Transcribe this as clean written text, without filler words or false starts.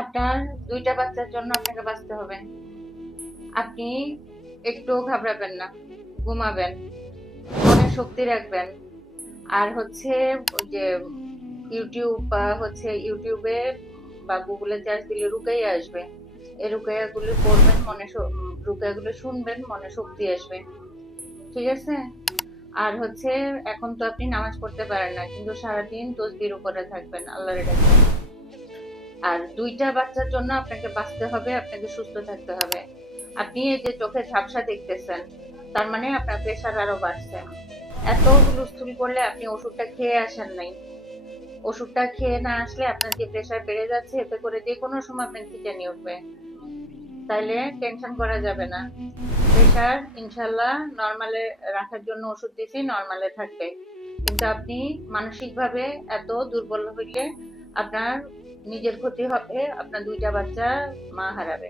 আপনার দুইটা বাচ্চার জন্য আপনাকে বাঁচতে হবে। আপনি একটুও ঘাবড়াবেন না, ঘুমাবেন, মনে শক্তি রাখবেন। আর হচ্ছে ওই যে ইউটিউব বা হচ্ছে ইউটিউবে বা গুগলে চার্জ দিলে রুকাইয়া আসবে। এই রুকাইয়াগুলো পড়বেন, রুকাইয়াগুলো শুনবেন, মনে শক্তি আসবে। ঠিক আছে? আর হচ্ছে এখন তো আপনি নামাজ পড়তে পারেন না, কিন্তু সারাদিন তসবির উপরে থাকবেন, আল্লাহরে ডাকবেন। আর দুইটা বাচ্চার জন্য আপনাকে বাঁচতে হবে, আপনাকে সুস্থ থাকতে হবে। আপনি এই যে চোখে ঝাপসা দেখতেছেন, তার মানে আপনার প্রেশার আরো বাড়ছে। এত হুলস্থুল করলে আপনি ওষুধটা খেয়ে আসেন নাই। ওষুধটা খেয়ে না আসলে আপনার যে প্রেশার বেড়ে যাচ্ছে, এতে করে যে কোনো সময় আপনার খিঁচানি উঠবে। তাইলে টেনশন করা যাবে না। প্রেশার ইনশাল্লাহ নর্মালে রাখার জন্য ওষুধ দিছি, নর্মালে থাকবে। কিন্তু আপনি মানসিকভাবে এত দুর্বল হইলে আপনার নিজের ক্ষতি হবে, আপনার দুইটা বাচ্চা মা হারাবে।